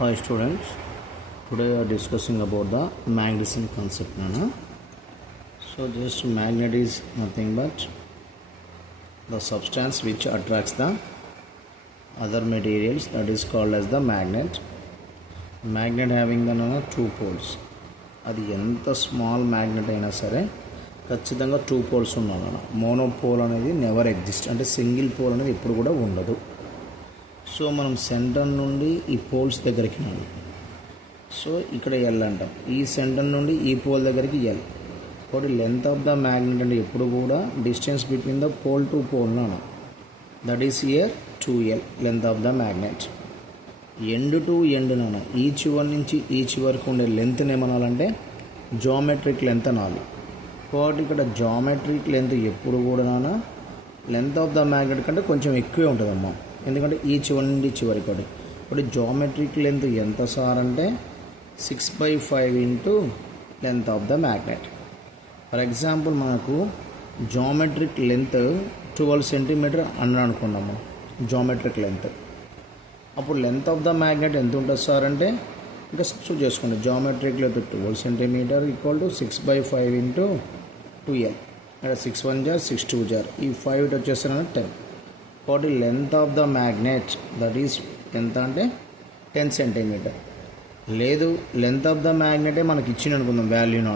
Hi students, today we are discussing about the magnetism concept. So just magnet is nothing but the substance which attracts the other materials, that is called as the magnet. Magnet having the two poles. అది ఎంత small magnet అయినా సరే ఖచ్చితంగా two poles ఉన్నాయి. Monopole అనేది never exist, అంటే single pole అనేది ఎప్పుడు కూడా ఉండదు. సో మనం సెంటర్ నుండి ఈ పోల్స్ దగ్గరికి సో ఇక్కడ ఎల్ అంటాం, ఈ సెంటర్ నుండి ఈ పోల్ దగ్గరికి ఎల్. కాబట్టి లెంత్ ఆఫ్ ద మ్యాగ్నెట్ అంటే ఎప్పుడు కూడా distance between the pole to pole that is here 2L length of the magnet. End to end ఈ చివరి నుంచి ఈ చివరికి ఉండే లెంత్ని ఏమనాలంటే జామెట్రిక్ లెంత్ అనాలి. కాబట్టి ఇక్కడ జామెట్రిక్ లెంత్ ఎప్పుడు కూడా లెంత్ ఆఫ్ ద మ్యాగ్నెట్ కంటే కొంచెం ఎక్కువే ఉంటుందమ్మా, ఎందుకంటే ఈ చివరి నుండి చివరి కూడా. ఇప్పుడు జామెట్రిక్ లెంత్ ఎంత సార్ అంటే 6/5 into length of the magnet. For example మనకు జామెట్రిక్ లెంత్ 12 సెంటీమీటర్ అని అనుకున్నాము జామెట్రిక్ లెంత్. అప్పుడు లెంత్ ఆఫ్ ద మ్యాగ్నెట్ ఎంత ఉంటుంది సార్ అంటే ఇంకా సబ్స్టిట్యూట్ చేసుకోండి. Geometric length 12 centimetre equal to 6/5 into 2L. ఇక్కడ 6 1 jar 6 2 jar, ఈ 5 ఇటు వచ్చేస్తారని 10. కాబట్టి length of the magnet that is ఎంత అంటే 10 సెంటీమీటర్. లేదు లెంత్ ఆఫ్ ద మ్యాగ్నెటే మనకి ఇచ్చిన అనుకుందాం వాల్యూను.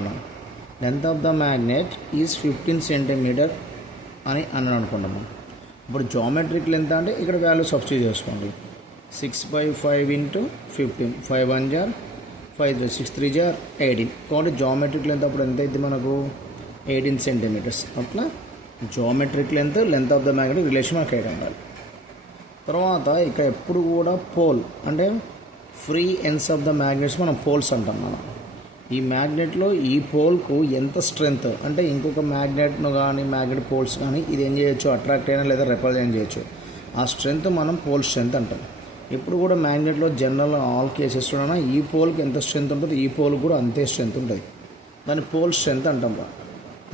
Length of the magnet is 15 centimetre అని అనుకుంటాము. ఇప్పుడు జామెట్రిక్ లెంత్ అంటే ఇక్కడ వాల్యూ సబ్స్టిట్యూట్ చేసుకోండి. 6/5 ఇంటూ 15, 5 1 jar 5 6 3 jar 18. కాబట్టి జామెట్రిక్ లెంత్ అప్పుడు ఎంత అయింది మనకు 18 సెంటీమీటర్స్. అట్లా geometric length of the magnet relation మనకు అయితే ఉండాలి. తర్వాత ఇక్కడ ఎప్పుడు కూడా పోల్ అంటే free ends of the magnets మనం పోల్స్ అంటాం. ఈ మ్యాగ్నెట్లో ఈ పోల్కు ఎంత స్ట్రెంగ్త్ అంటే ఇంకొక మ్యాగ్నెట్ను కానీ మ్యాగ్నెట్ పోల్స్ కానీ ఇది ఏం చేయొచ్చు, అట్రాక్ట్ అయినా లేదా రెపల్ చేయొచ్చు. ఆ స్ట్రెంగ్త్ మనం పోల్ స్ట్రెంగ్త్ అంటాం. ఇప్పుడు కూడా మ్యాగ్నెట్లో జనరల్ ఆల్ కేసెస్లో ఈ పోల్కి ఎంత స్ట్రెంగ్త్ ఉంటుంది ఈ పోల్ కూడా అంతే స్ట్రెంగ్త్ ఉంటుంది. దాన్ని పోల్ స్ట్రెంగ్త్ అంటాం.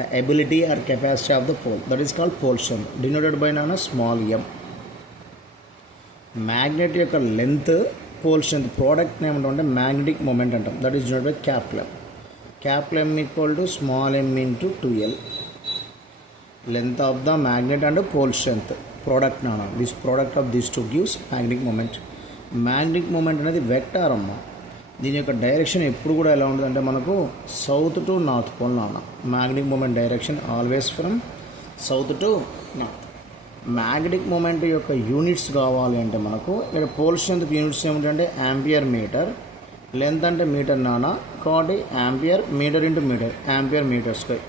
The ability or capacity of the pole, that is called pole strength, denoted by small m. Magnet యొక్క లెంత్ పోల్ స్ట్రెంత్ ప్రోడక్ట్ ఏమంటే మ్యాగ్నెటిక్ మూమెంట్ అంటాం, that is denoted by capital M. Capital M equal to small m into 2L. Length of the magnet and pole strength product this product of this two gives magnetic moment. Magnetic moment అనేది vector అమ్మ. దీని యొక్క direction ఎప్పుడు కూడా ఎలా ఉంటుందంటే మనకు south to north pole magnetic moment direction always from south to north. Magnetic moment యొక్క యూనిట్స్ కావాలి అంటే మనకు ఇక్కడ పోల్ స్ట్రెంత్ యూనిట్స్ ఏమిటంటే యాంపియర్ మీటర్, లెంత్ అంటే మీటర్ కాబట్టి ampere metre into metre, ampere metre square.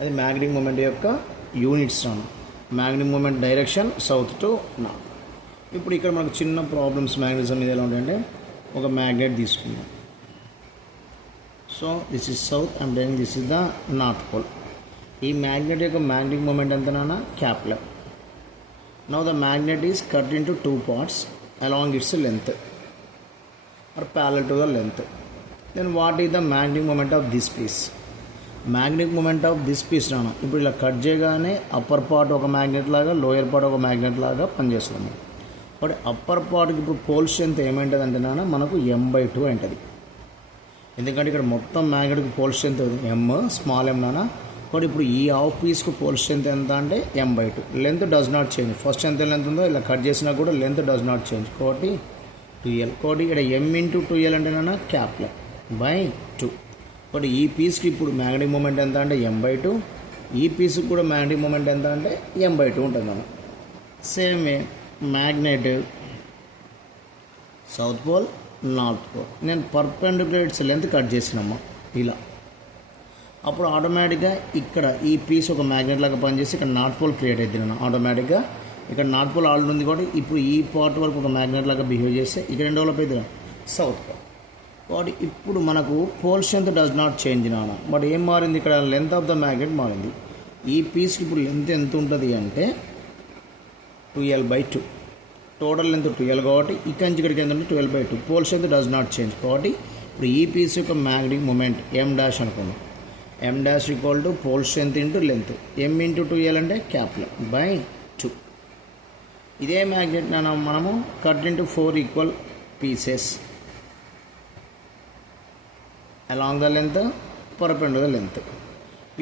అది మ్యాగ్నెటిక్ మూమెంట్ యొక్క units magnetic moment direction south to north. ఇప్పుడు ఇక్కడ మనకు చిన్న ప్రాబ్లమ్స్ మ్యాగ్నెటిజం మీద ఎలా ఉంటాయంటే ఒక మ్యాగ్నెట్ తీసుకుందాం. So this is south and then this is the north pole. ఈ మ్యాగ్నెట్ యొక్క మ్యాగ్నెటిక్ మూమెంట్ ఎంతనా capital. Now the magnet is cut into 2 parts along its length are parallel to the length. Then what is the magnetic moment of this piece. Magnetic moment of this piece ఇప్పుడు ఇలా cut చేయగానే upper part ఒక magnet లాగా lower part ఒక magnet లాగా పనిచేస్తున్నాము. But upper పార్ట్కి ఇప్పుడు పోల్ స్ట్రెంత్ ఏమైంటుంది అంటే మనకు m/2 ఉంటుంది. ఎందుకంటే ఇక్కడ మొత్తం మ్యాగ్నెట్కి pole strength m small m but ఇప్పుడు ఈ హాఫ్ పీస్కు పోల్ స్ట్రెంత్ ఎంత అంటే m/2. Length does not change. First ఎంత లెంత్ ఉందో ఇలా కట్ చేసినా కూడా లెంత్ డస్ నాట్ చేంజ్. కాబట్టి 2L. కాబట్టి ఇక్కడ m ఇంటూ 2L అంటే క్యాపిటల్ బై 2. బట్ ఈ పీస్కి ఇప్పుడు మ్యాగ్నెటిక్ మూమెంట్ ఎంత అంటే m/2. ఈ పీస్కి కూడా మ్యాగ్నెటిక్ మూమెంట్ ఎంత అంటే m/2 ఉంటుంది. Same way magnet south pole north pole నేను పర్పెండిక్యులర్ ఇట్స్ లెంత్ కట్ చేసినమ్మా ఇలా. అప్పుడు ఆటోమేటిక్గా ఇక్కడ ఈ పీస్ ఒక మ్యాగ్నెట్ లాగా పనిచేసి ఇక్కడ నార్త్ పోల్ క్రియేట్ అవుతుంది. ఆటోమేటిక్గా ఇక్కడ నార్త్ పోల్ ఆల్రెడీ ఉంది కాబట్టి ఇప్పుడు ఈ పార్ట్ వరకు ఒక మ్యాగ్నెట్ లాగా బిహేవ్ చేస్తే ఇక్కడ ఏం డెవలప్ అవుతుంది సౌత్ పోల్. కాబట్టి ఇప్పుడు మనకు pole strength does not change but ఏం మారింది ఇక్కడ లెంత్ ఆఫ్ ద మ్యాగ్నెట్ మారింది. ఈ పీస్కి ఇప్పుడు లెంత్ ఎంత ఉంటుంది అంటే 2L/2. టోటల్ లెంత్ 2L కాబట్టి ఇక్కడ నుంచి ఇక్కడికి ఎంత 12/2. Pole strength does not change. కాబట్టి ఇప్పుడు ఈ పీస్ యొక్క మ్యాగ్నెటిక్ మూమెంట్ m' అనుకున్నాం. m' equal to pole strength into length m into 2L అంటే క్యాపిటల్ బై 2. ఇదే మ్యాగ్నెట్ మనము cut into 4 equal pieces along the length perpendicular length.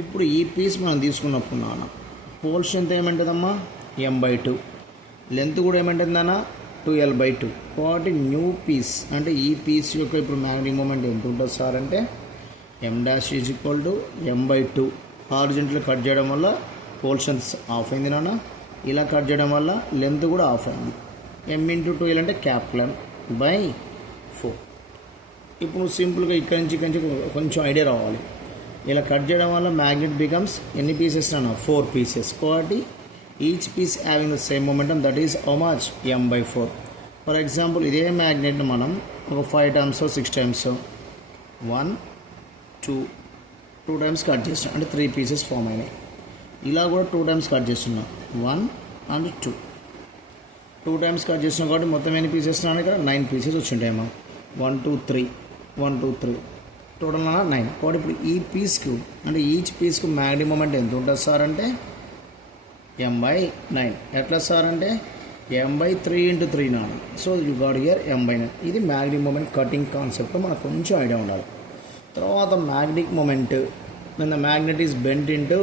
ఇప్పుడు ఈ పీస్ మనం తీసుకున్నప్పుడు నాన్న పోల్ స్ట్రెంత్ ఏమంటుందమ్మా m/2, లెంత్ కూడా ఏమంటుందన్నా 2l/2. కాబట్టి న్యూ పీస్ అంటే ఈ పీస్ యొక్క ఇప్పుడు మ్యాగ్నెటిక్ మూమెంట్ ఎంత ఉంటుంది సార్ అంటే m' m/2. హారిజంటల్ కట్ చేయడం వల్ల పోల్ స్ట్రెంత్ ఆఫ్ అయింది నాన్న, ఇలా కట్ చేయడం వల్ల లెంత్ కూడా ఆఫ్ అయింది. m/2l అంటే M/4. ఇప్పుడు సింపుల్గా ఇక్కడి నుంచి కొంచెం ఐడియా రావాలి. ఇలా కట్ చేయడం వల్ల మ్యాగ్నెట్ బికమ్స్ ఎన్ని పీసెస్ అన్న 4 పీసెస్. కాబట్టి each piece having the same momentum, that is how much m/4. For example ఇదే మ్యాగ్నెట్ని మనం ఒక 5 times 6 times 1 2 times కట్ చేస్తాం అంటే 3 పీసెస్ ఫామ్ అయినాయి. ఇలా కూడా 2 times కట్ చేస్తున్నాం 1 and 2 times కట్ చేస్తున్నాం కాబట్టి మొత్తం ఎన్ని పీసెస్ ఉన్నాయి ఇక్కడ 9 పీసెస్ వచ్చింటాయేమో 1 2 3 1 2 3 టోటల్ 9. కాబట్టి ఇప్పుడు ఈ పీస్కు అంటే ఈచ్ పీస్కు మ్యాగ్నెటిక్ మూమెంట్ ఎంత ఉంటుంది సార్ అంటే m/9. ఎట్లా సార్ అంటే m/3 × 3 నాన్న. So you got here m/9. ఇది మ్యాగ్నెటిక్ మూమెంట్ కటింగ్ కాన్సెప్ట్ మనకు కొంచెం ఐడియా ఉండాలి. తర్వాత magnetic moment when the magnet is bent into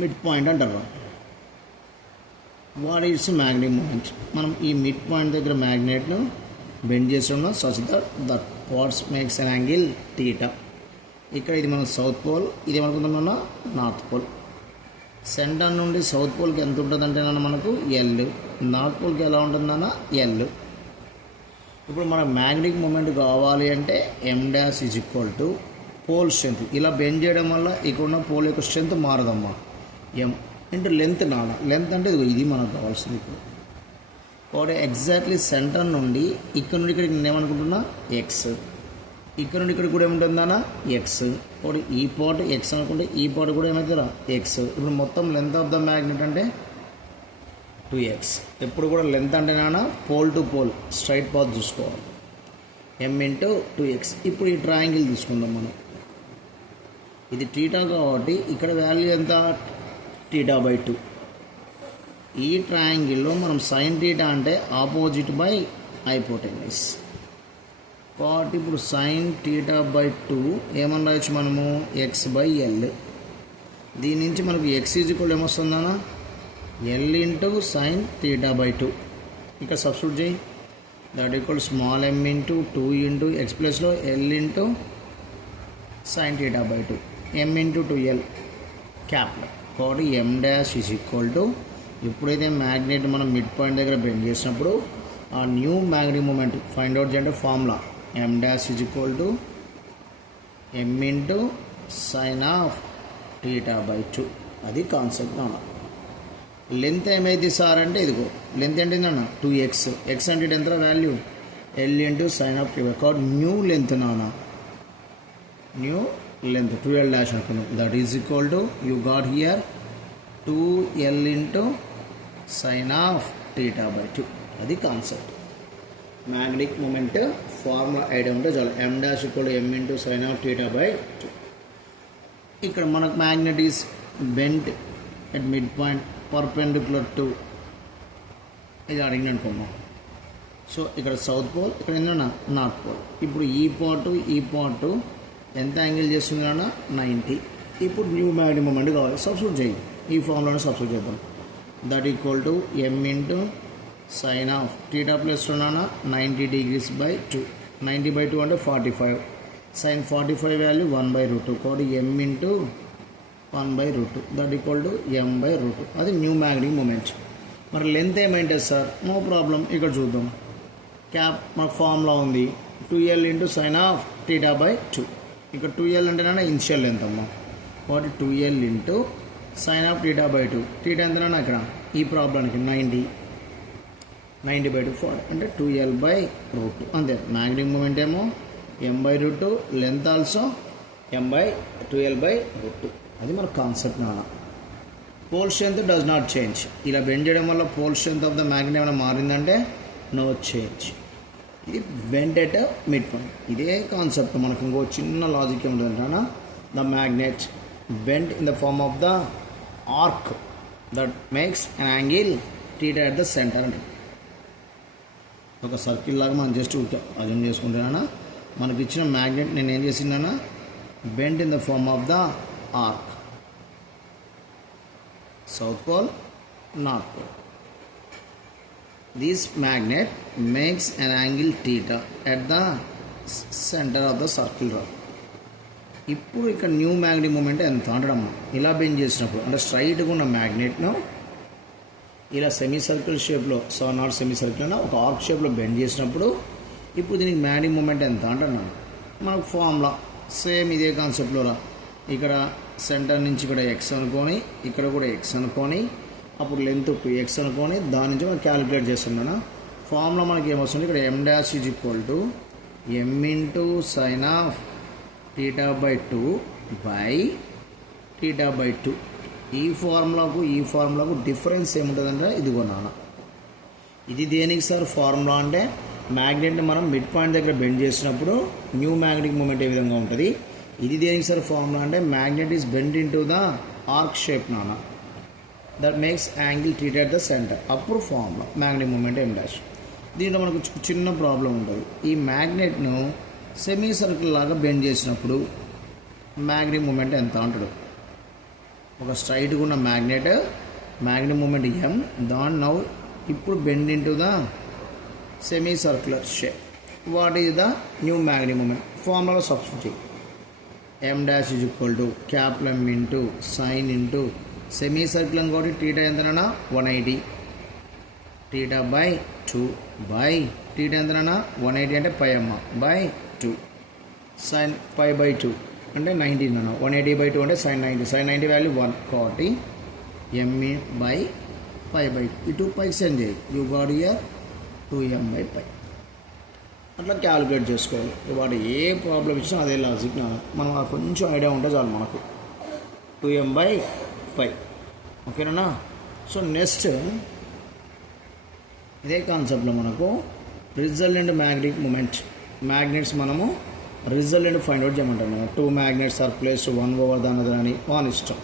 mid point అంటారు. What is magnetic moment? మనం ఈ మిడ్ పాయింట్ దగ్గర మ్యాగ్నెట్ను బెండ్ చేస్తున్నాం such that parts makes an angle theta. ఇక్కడ ఇది మన సౌత్ పోల్, ఇది ఏమనుకుంటున్నా నార్త్ పోల్. సెంటర్ నుండి సౌత్ పోల్కి ఎంత ఉంటుందంటే మనకు ఎల్, నార్త్ పోల్కి ఎలా ఉంటుందన్న ఎల్. ఇప్పుడు మన మ్యాగ్నెటిక్ మూమెంట్ కావాలి అంటే m' పోల్ స్ట్రెంత్. ఇలా బెండ్ చేయడం వల్ల ఇక్కడ ఉన్న పోల్ యొక్క స్ట్రెంత్ మారదమ్మా. m అంటే లెంత్ నాన్న. లెంత్ అంటే ఇది మనకు కావాల్సింది. ఇప్పుడు కాబట్టి ఎగ్జాక్ట్లీ సెంటర్ నుండి ఇక్కడ నుండి ఇక్కడికి నేను ఏమనుకుంటున్నా ఎక్స్, ఇక్కడ నుండి ఇక్కడ కూడా ఏముంటుందన్నా ఎక్స్. కాబట్టి ఈ పార్ట్ ఎక్స్ అనుకుంటే ఈ పార్ట్ కూడా ఏమవుతుందా ఎక్స్. ఇప్పుడు మొత్తం లెంత్ ఆఫ్ ద మ్యాగ్నెట్ అంటే 2x. ఎప్పుడు కూడా లెంత్ అంటే నాన్న pole to pole straight path చూసుకోవాలి. m/2x. ఇప్పుడు ఈ ట్రయాంగిల్ తీసుకుందాం మనం. ఇది టీటా కాబట్టి ఇక్కడ వాల్యూ ఎంత θ/2. ఈ ట్రయాంగిల్లో మనం సైన్ థీటా అంటే ఆపోజిట్ బై హైపోటెన్యూస్. కాబట్టి ఇప్పుడు సైన్ θ/2 ఏమని రాయొచ్చు మనము x/l. దీని నుంచి మనకు x ఏమొస్తుందన్నా l × sin θ/2. ఇక్కడ సబ్స్టిట్యూట్ చేయి. That equal small m × 2 × x ప్లస్లో l × sin θ/2 m × 2l క్యాప్లో. కాబట్టి m' ఎప్పుడైతే మ్యాగ్నెట్ మనం మిడ్ పాయింట్ దగ్గర బెండ్ చేసినప్పుడు ఆ new magnetic moment find out చేయండి. Formula m' m × sin θ/2. అది కాన్సెప్ట్ నాన్న. లెంత్ ఏమైంది సార్ అంటే ఇదిగో లెంత్ ఏంటిందన్న 2x. ఎక్స్ అంటే ఎంత వాల్యూ l × sin θ. కాబట్టి న్యూ లెంత్ నాన్న, న్యూ లెంత్ 2l' అనుకున్నాం. That is equal to you got here 2l × sin θ/2. అది concept. Magnetic moment formula idea ఉంటే చాలు. m' m × sin θ/2. ఇక్కడ మనకు magnet is bent at mid point perpendicular to ఇది అడిగిన అనుకున్నాం. సో ఇక్కడ సౌత్ పోల్, ఇక్కడ ఏంటన్నా నార్త్ పోల్. ఇప్పుడు ఈ పార్ట్ ఎంత యాంగిల్ చేస్తుంది అన్న 90. ఇప్పుడు న్యూ మ్యాగ్నెటిక్ మూమెంట్ కావాలి. సబ్స్టిట్యూట్ చేయి. ఈ ఫార్ములాను సబ్స్టిట్యూట్ చేద్దాం. That equal to m × sin θ plus 90 degrees/2. 90/2 అంటే 45. sin 45 value 1/√2. కాబట్టి m × 1/√2. That equal to m/√2. అది న్యూ మ్యాగ్నెటిక్ మూమెంట్. మరి లెంత్ ఏమైంటుంది సార్? No problem. ఇక్కడ చూద్దాం. క్యాప్ మనకు ఫార్ములా ఉంది 2l × sin θ/2. ఇక్కడ 2l అంటే ఇనిషియల్ లెంత్ అమ్మా. కాబట్టి 2l × sin θ/2. థీటా ఎంతనా ఇక్కడ ఈ ప్రాబ్లంకి 90/2 40 అంటే 2l/√2. అంతే. మ్యాగ్నెటిక్ మూమెంట్ ఏమో m/√2, లెంత్ ఆల్సో m/2l/√2. అది మన కాన్సెప్ట్ నాన్న. Pole strength does not change. ఇలా బెండ్ చేయడం వల్ల pole strength of the magnet ఏమైనా మారిందంటే నో చేంజ్. ఇది బెండ్ ఎట్ మిడ్ పాయింట్. ఇదే కాన్సెప్ట్. మనకు ఇంకో చిన్న లాజిక్ ఏముంటుందంటే the magnet bend in the form of the arc that makes an angle θ at the center. ఒక సర్కిల్ లాగా మనం జస్ట్ అజూమ్ చేసుకుంటున్నానా, మనకి ఇచ్చిన మ్యాగ్నెట్ నేను ఏం చేసిందన్నా bend in the form of the arc, south pole, north pole. This magnet makes an angle theta at the center of the circle. ఇప్పుడు ఇక్కడ న్యూ మ్యాగ్నెటిక్ మూమెంట్ ఎంత అంటాడమ్మా, ఇలా బెండ్ చేసినప్పుడు అంటే స్ట్రైట్గా ఉన్న మ్యాగ్నెట్ను ఇలా సెమీ సర్కిల్ షేప్లో నాట్ సెమీ సర్కిల్ అయినా ఒక ఆర్క్ షేప్లో బెండ్ చేసినప్పుడు ఇప్పుడు దీనికి మ్యాగ్నెటిక్ మూమెంట్ ఎంత అంటున్నాను. మనకు ఫార్ములా సేమ్ ఇదే కాన్సెప్ట్లో రా, ఇక్కడ సెంటర్ నుంచి ఇక్కడ ఎక్స్ అనుకొని ఇక్కడ కూడా ఎక్స్ అనుకొని అప్పుడు లెంత్ 2x అనుకొని దాని నుంచి మనం క్యాలిక్యులేట్ చేస్తున్నాను. ఫార్ములా మనకి ఏమొస్తుంది, ఇక్కడ m dash is equal to m into sign of theta by 2 by theta by 2. ఈ ఫార్ములాకు డిఫరెన్స్ ఏముంటుందంటే ఇదిగో నాన్న, ఇది దేనికి సార్ ఫార్ములా అంటే మ్యాగ్నెట్ని మనం మిడ్ పాయింట్ దగ్గర బెండ్ చేసినప్పుడు న్యూ మ్యాగ్నెటిక్ మూమెంట్ ఏ విధంగా ఉంటుంది. ఇది దేనికి సార్ ఫార్ములా అంటే magnet is bend in to the arc shape నాన్న, that makes angle theta at the centre. అప్పుడు formula magnetic moment m dash. దీంట్లో మనకు చిన్న ప్రాబ్లం ఉంటుంది, ఈ మ్యాగ్నెట్ను సెమీ సర్కిల్ లాగా బెండ్ చేసినప్పుడు మ్యాగ్నెటిక్ మూమెంట్ ఎంత అంటాడు. ఒక స్ట్రైట్గా ఉన్న మ్యాగ్నెటిక్ మూమెంట్ m, దాని నౌ ఇప్పుడు bend in to the semi circular shape. What is the new magnetic moment, ఫార్ములాలో substitute m dash is equal to capital M into sine into semi circle అనుకోటి theta ఎంతనా 180, theta by 2 by theta ఎంతనా 180 అంటే పై అమ్మ by 2 sine pi by 2 అంటే 19 అన్న, 180 by 2 అంటే sign 90, sign 90 value 1 కాబట్టి ఎంఈ బై పై బై 2. ఈ 2 పైకి సెండ్ చేయి, you got here 2m by pi. అట్లా క్యాలిక్యులేట్ చేసుకోవాలి. వాడు ఏ ప్రాబ్లం ఇచ్చినా అదే లాజిక్ మనం కొంచెం ఐడియా ఉంటే చాలు మనకు 2m బై పై. ఓకేనా. సో నెక్స్ట్ ఇదే కాన్సెప్ట్లో మనకు రిజల్టెంట్ మ్యాగ్నెటిక్ మూమెంట్, మ్యాగ్నెట్స్ మనము రిజల్టెంట్ ఫైండ్ అవుట్ చేయమంటాం. 2 magnets are placed 1 over the other అని వాన్ ఇష్టం.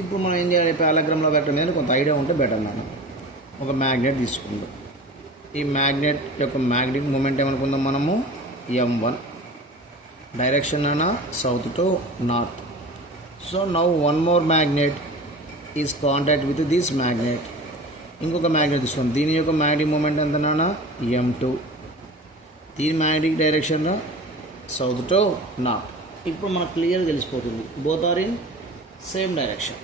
ఇప్పుడు మనం ఏం చేయాలి, పారాగ్రామ్లో వెక్టర్ మీద కొంత ఐడియా ఉంటే బెటర్. మనం ఒక మ్యాగ్నెట్ తీసుకుందాం, ఈ మ్యాగ్నెట్ యొక్క మ్యాగ్నెటిక్ మూమెంట్ ఏమనుకుందాం మనము m1, డైరెక్షన్ అన్న south to north. So now one more magnet is contact with this magnet. ఇంకొక మ్యాగ్నెట్ తీసుకుందాం, దీని యొక్క మ్యాగ్నెటిక్ మూమెంట్ ఎంతనా m2, దీని magnetic direction south to north. ఇప్పుడు మనకు క్లియర్గా తెలిసిపోతుంది both are in same direction,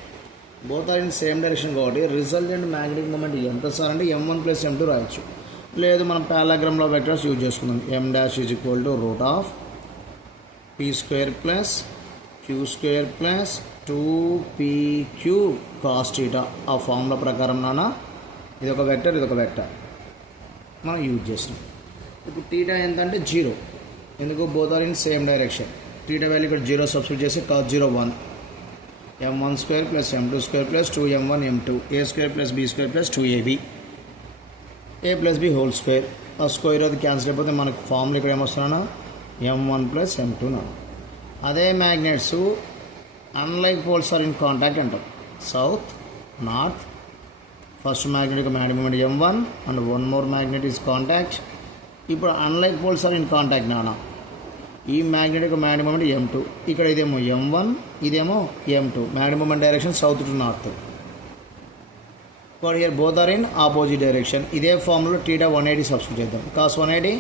కాబట్టి రిజల్టెంట్ మ్యాగ్నెటిక్ మూమెంట్ ఎంత సార్ అంటే m1 ప్లస్ m2 రాయొచ్చు. లేదు మనం పారాగ్రామ్లో వెక్టర్స్ యూజ్ చేసుకుందాం. m dash is equal to root of p square plus q square plus 2pq cos theta. ఆ ఫార్ములా ప్రకారం నాన్న ఇదొక వెక్టర్ మనం యూజ్ చేస్తాం. ఇప్పుడు థీటా ఎంత అంటే 0, ఎందుకు both are in same direction. Theta value ఇక్కడ 0 సబ్స్టిట్యూట్ చేసి cos 0 1, m1 square plus m2 square plus 2m1 m2 a square plus b square plus 2ab a plus b whole square. ఆ square అది cancel అయిపోతే మనకు formula ఇక్కడ ఏమొస్తున్నా m1 plus m2 నా. అదే magnets unlike poles are in contact అంటాం, south north. First magnet magnetic moment m1 and one more magnet is contact. ఇప్పుడు unlike poles are in contact నానా. ఈ మ్యాగ్నెటిక్ మ్యాగ్నెటిక్ మూమెంట్ m2, ఇక్కడ ఇదేమో m1, ఇదేమో m2. Magnetic moment direction south to north. But here both are in opposite direction. ఇదే ఫార్ములో theta 180 substitute చేద్దాం. Cos 180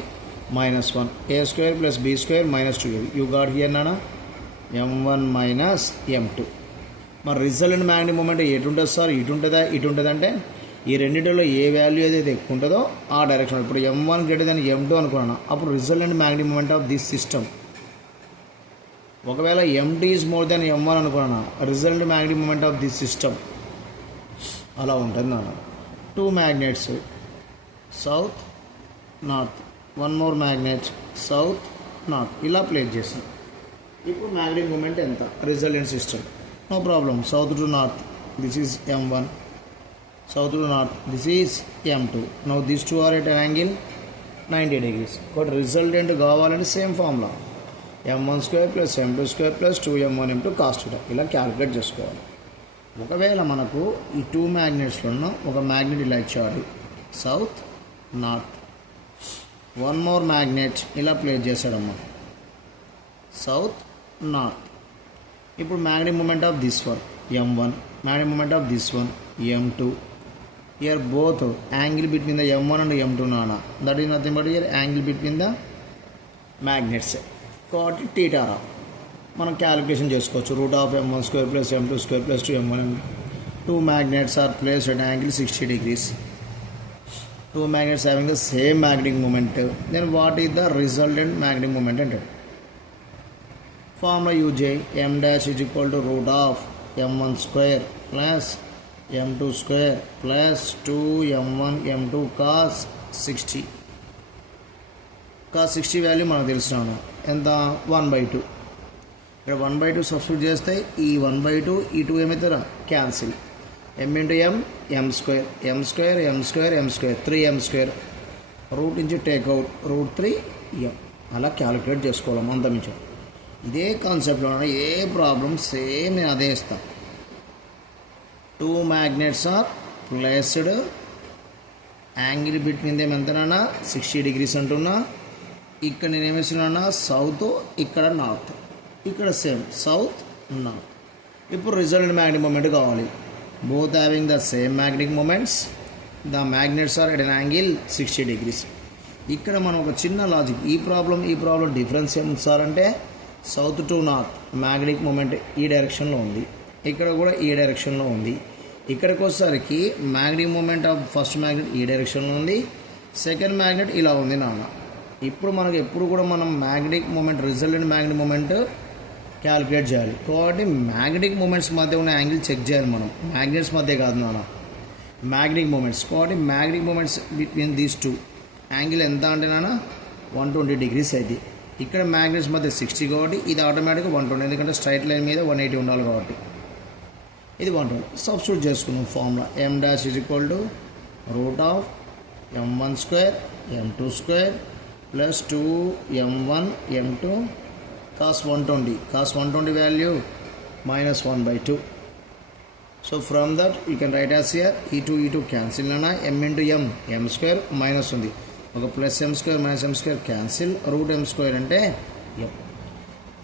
-1 a square plus b square minus 2ab. You got here నానా m1 minus m2. మరి resultant magnetic moment ఎటు ఉంటుంది sir, ఇటు ఉంటుంది అంటే ఈ రెండింటిలో ఏ వాల్యూ ఏదైతే ఎక్కువ ఉంటుందో ఆ డైరెక్షన్. ఇప్పుడు m1 గ్రేటర్ దాన్ m2 అనుకున్నాను, అప్పుడు resultant magnetic moment of this system. ఒకవేళ m2 is more than m1 అనుకున్నాను, resultant magnetic moment of this system అలా ఉంటుంది నాన్న. 2 magnets south north, one more magnet south north, ఇలా ప్లేస్ చేస్తాం. ఇప్పుడు మ్యాగ్నెటిక్ మూమెంట్ ఎంత resultant system, no problem. South to north this is m1, south to north this is m2. now these two are at an angle 90 degrees. but resultant కావాలంటే same formula m1 square plus m2 square plus 2m1 m2 cos theta, ఇలా calculate చేసుకోవాలి. ఒకవేళ మనకు ఈ 2 మ్యాగ్నెట్స్లో ఉన్న ఒక magnet ఇలా ఇచ్చాడు south north, one more magnet ఇలా ప్లేస్ చేశాడమ్మా, సౌత్ నార్త్. ఇప్పుడు magnetic moment of this one m1, magnetic moment of this one m2. Here both angle between the m1 and m2 నానా, that is nothing but here angle between the magnets. కాబట్టి టీటారా మనం calculation చేసుకోవచ్చు. Root of m1² plus m2² plus 2m1. Two magnets are placed at an angle 60 degrees. Two magnets having the same magnetic moment. Then what is the resultant magnetic moment? Formula UJ, m dash is equal to root of m1 square plus m2 square plus 2m1 m2 cos 60. Cos 60 value మనకు తెలుసున్నాను ఎంత 1/2. ఇక్కడ 1/2 substitute చేస్తే ఈ 1/2 ఈ 2 ఏమవుతారా cancel. m into m m square, m square m square m square 3m². Root నుంచి take out root 3m. అలా calculate చేసుకోవాలి అంతమించు. ఇదే కాన్సెప్ట్లో ఏ ప్రాబ్లం సేమ్ నేను అదే ఇస్తాను. 2 magnets are placed, angle between them ఎంతనా 60 degrees అంటున్నా. ఇక్కడ నేను ఏమేస్తున్నా సౌత్, ఇక్కడ నార్త్, ఇక్కడ సేమ్ సౌత్ నార్త్. ఇప్పుడు రిజల్ట్ మ్యాగ్నెటిక్ మూమెంట్ కావాలి. Both having the same magnetic moments, the magnets are at an angle 60 degrees. ఇక్కడ మనం ఒక చిన్న లాజిక్, ఈ ప్రాబ్లం డిఫరెన్స్ ఏం సార్ అంటే south to north magnetic moment ఈ డైరెక్షన్లో ఉంది, ఇక్కడ కూడా ఈ డైరెక్షన్లో ఉంది. ఇక్కడికి వచ్చేసరికి magnetic moment of first magnet ఈ డైరెక్షన్లో ఉంది, సెకండ్ మ్యాగ్నెట్ ఇలా ఉంది నాన్న. ఇప్పుడు మనకు ఎప్పుడు కూడా మనం magnetic moment resultant magnetic moment calculate చేయాలి. కాబట్టి మ్యాగ్నెటిక్ మూమెంట్స్ మధ్య ఉన్న యాంగిల్ చెక్ చేయాలి మనం, మ్యాగ్నెట్స్ మధ్య కాదు నాన్న, మ్యాగ్నెటిక్ మూమెంట్స్. కాబట్టి magnetic moments between these two angle ఎంత అంటే నాన్న 120 degrees అయితే. ఇక్కడ మ్యాగ్నెట్స్ మధ్య 60 కాబట్టి ఇది ఆటోమేటిక్గా 120, ఎందుకంటే స్ట్రైట్ లైన్ మీద 180 ఉండాలి కాబట్టి ఇది 120. సబ్స్టిట్యూట్ చేసుకున్నాం formula m dash is equal to root of m1² m2² plus 2m1 m2 cos 120 value minus 1/2. So from that you can write as here e2 cancel nana, m into m square minus ఉంది, ఒక plus m² minus m² cancel, route m² అంటే m.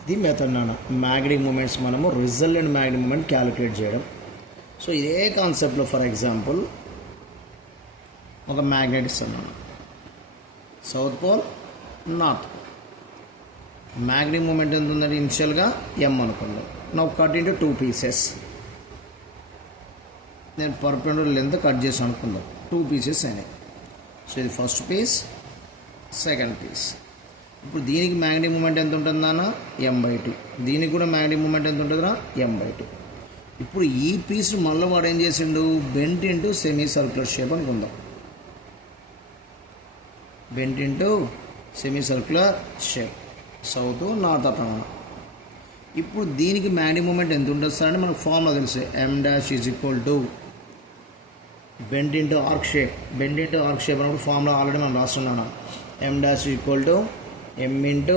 ఇది method నాన్న magnetic moments మనము resultant magnetic moment calculate చేయడం. So ఇదే కాన్సెప్ట్లో for example ఒక మ్యాగ్నెట్ ఇస్తున్నాను, south pole north pole. Magnetic moment ఎంత ఉందంటే ఇనిషియల్గా m అనుకుందాం. Now cut into 2 pieces. నేను పర్పెండిక్యులర్ లెంత్ కట్ చేసి అనుకుందాం, 2 pieces అయినాయి. సో ఇది ఫస్ట్ పీస్, సెకండ్ పీస్. ఇప్పుడు దీనికి మ్యాగ్నెటిక్ మూమెంట్ ఎంత ఉంటుందన్నా m/2, దీనికి కూడా మ్యాగ్నెటిక్ మూమెంట్ ఎంత ఉంటుందా m/2. ఇప్పుడు ఈ పీస్ మళ్ళీ వాడు ఏం చేసిండు, bent into semi circular shape అనుకుందాం, bent into semi circular shape south north అట్లా. ఇప్పుడు దీనికి మ్యాగ్నెటిక్ మూమెంట్ ఎంత ఉంటుంది సార్ అంటే మనకు ఫార్ములా తెలుసు, m dash is equal to bent into arc shape. Bent into arc shape అన్నప్పుడు ఫార్ములా ఆల్రెడీ మనం రాస్తున్నాను, m dash equal to m into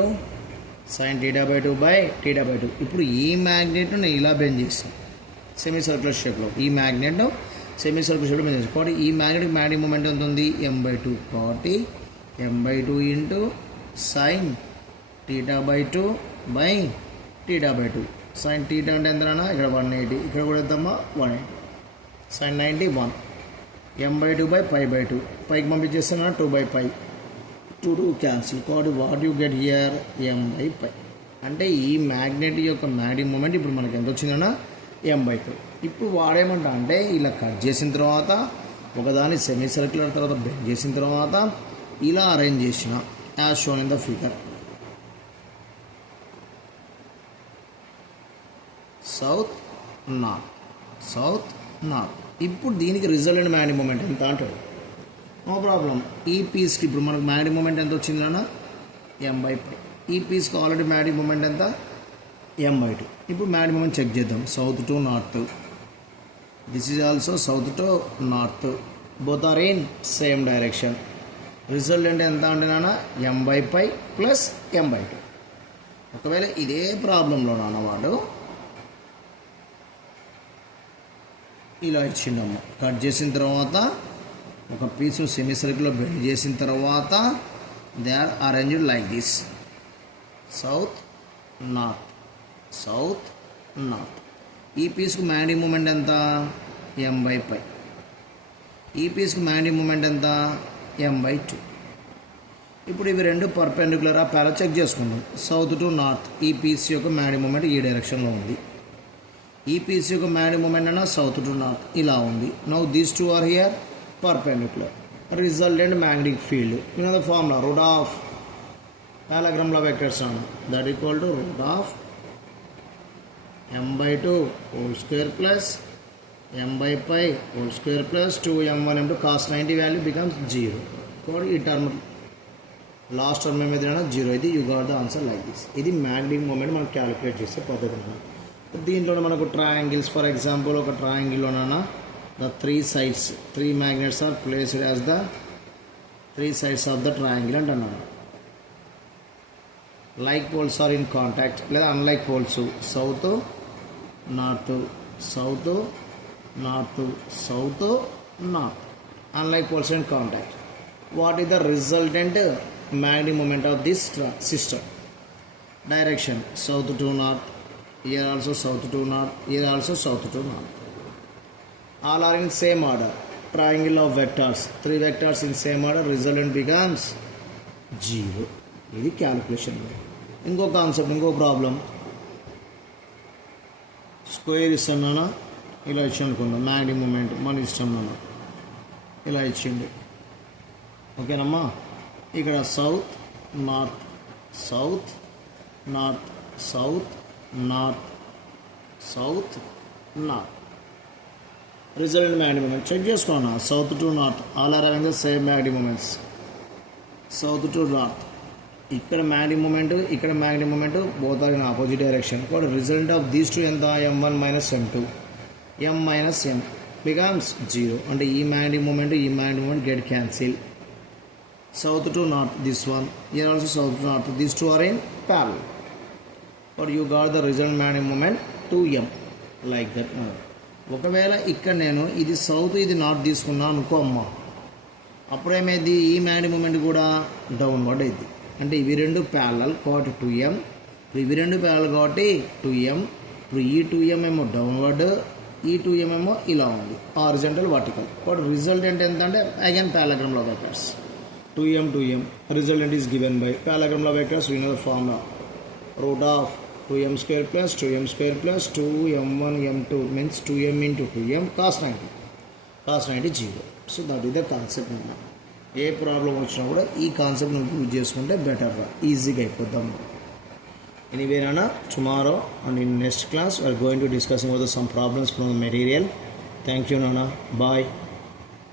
sin θ/2 by θ/2. ఇప్పుడు ఈ మ్యాగ్నెట్ను నేను ఇలా బెండ్ చేస్తాను సెమీ సర్క్యులర్ షేప్లో, ఈ మ్యాగ్నెట్ సెమీ సర్క్యులర్ షేప్లో బెండ్ చేస్తాను. కాబట్టి ఈ మ్యాగ్నెటిక్ మూమెంట్ ఎంత ఉంది m/2. కాబట్టి m/2 into sin θ/2 by θ/2. sin θ అంటే ఎంతనా ఇక్కడ 180, ఇక్కడ కూడా ఎంతమ్మా 180, sin 90 1, m/2 బై π/2, పైకి పంపించేస్తున్నా 2/π, 2 క్యాన్సిల్. కాబట్టి what you get here m/π. అంటే ఈ మ్యాగ్నెట్ యొక్క మ్యాగ్నెటిక్ మూమెంట్ ఇప్పుడు మనకి ఎంత వచ్చిందన్నా m/π. ఇప్పుడు వాడేమంటా అంటే ఇలా కట్ చేసిన తర్వాత ఒకదాన్ని సెమీ సర్క్యులర్ తర్వాత బెండ్ చేసిన తర్వాత ఇలా అరేంజ్ చేసిన as shown in the figure. South north. ఇప్పుడు దీనికి రిజల్టెంట్ మ్యాగ్నెటిక్ మూమెంట్ ఎంత అంటాడు, నో ప్రాబ్లం. ఈ పీస్కి ఇప్పుడు మనకు మ్యాగ్నెటిక్ మూమెంట్ ఎంత వచ్చిందన్నా m/π. ఈ పీస్కి ఆల్రెడీ మ్యాగ్నెటిక్ మూమెంట్ ఎంత m/2. ఇప్పుడు మ్యాగ్నెటిక్ మూమెంట్ చెక్ చేద్దాం, south to north. This is also south to north, both are in same direction. Resultant ఎంత అంటే నాన్న m/π ప్లస్ m/2. ఒకవేళ ఇదే ప్రాబ్లంలో నాన్నవాడు ఇలా ఇచ్చిండమ్మ, కట్ చేసిన తర్వాత ఒక పీస్ను సెమీ సర్కిల్లో బెండ్ చేసిన తర్వాత they are arranged like this: south, north, south, north. ఈ పీస్కు మ్యాగ్నెటిక్ మూమెంట్ ఎంత? m/π. ఈ పీస్కు మ్యాగ్నెటిక్ మూమెంట్ ఎంత? m/2. ఇప్పుడు ఇవి రెండు పర్పెండిక్యులర్ ఆ ప్యారల్ చెక్ చేసుకుందాం. సౌత్ టు నార్త్ ఈ పీస్ యొక్క మ్యాగ్నెటిక్ మూమెంట్ ఈ డైరెక్షన్లో ఉంది. ఈ పీస్ యొక్క మ్యాగ్నెటిక్ మూమెంట్ అన్న సౌత్ టు నార్త్ ఇలా ఉంది. Now these two are here perpendicular. Resultant magnetic field you know the formula root of parallelogram vectors on that equal to root of m/2 whole square plus m/π whole square plus 2m1 m2 cos 90 value becomes 0. Code ఈ term last term ఏమైతే 0 ఇది. you got the answer like this. ఇది magnetic moment మనం calculate చేసే పద్ధతి. దీంట్లో మనకు triangles for example ఒక ట్రయాంగిల్లోన the three magnets are placed as the three sides of the triangle and another. Like poles are in contact లేదా unlike poles south north south north south north. Unlike poles in contact. What is the resultant magnetic moment of this system? Direction south to north, here also south to north, here also south to north. All are in same order. Triangle of vectors, three vectors in same order, resultant becomes 0. ఇది calculation. ఇంకో concept, ఇంకో problem. Square ఇస్తున్నానా ఇలా ఇచ్చి అనుకున్నాం. Magnetic moment మన ఇష్టం నాన్న ఇలా ఇచ్చిండు. ఓకేనమ్మా. ఇక్కడ south north south north south north south north. Result magnetic moment check చేసుకోనా. South to north all are having the same magnetic moments. South to north ఇక్కడ మ్యాగ్నెటిక్ మూమెంట్ ఇక్కడ magnetic moment both are in opposite direction. But result of these two ఎంత? m1 minus m2 m minus m becomes 0. అంటే ఈ magnetic moment get cancel. South to north this one, here also south to north, these two are in parallel. But you got the result magnetic moment 2m like that. ఒకవేళ ఇక్కడ నేను ఇది south ఇది north తీసుకున్నాను అనుకో అమ్మ, అప్పుడేమైంది ఈ magnetic moment కూడా డౌన్వర్డ్ అయింది. అంటే ఇవి రెండు ప్యారలల్ కాబట్టి 2m. ఇప్పుడు ఇవి రెండు ప్యారలల్ కాబట్టి 2m. ఇప్పుడు ఈ 2m ఏమో డౌన్వర్డ్, ఈ 2m ఏమో ఇలా ఉంది హారిజాంటల్ వర్టికల్. కాబట్టి రిజల్టెంట్ ఎంత అంటే again parallelogram law vectors 2m. Resultant is given by parallelogram law vectors. We know the formula root of 2m square plus 2m square plus 2m1 m2 means 2m into 2m cos 90 0. So that is the concept. ఏ problem వచ్చినా కూడా ఈ concept నువ్వు use చేసుకుంటే బెటర్గా ఈజీగా అయిపోద్దాం. Anyway నాన్న, tomorrow and in next class we are going to discussing with some problems from the material. Thank you నాన్న, బాయ్.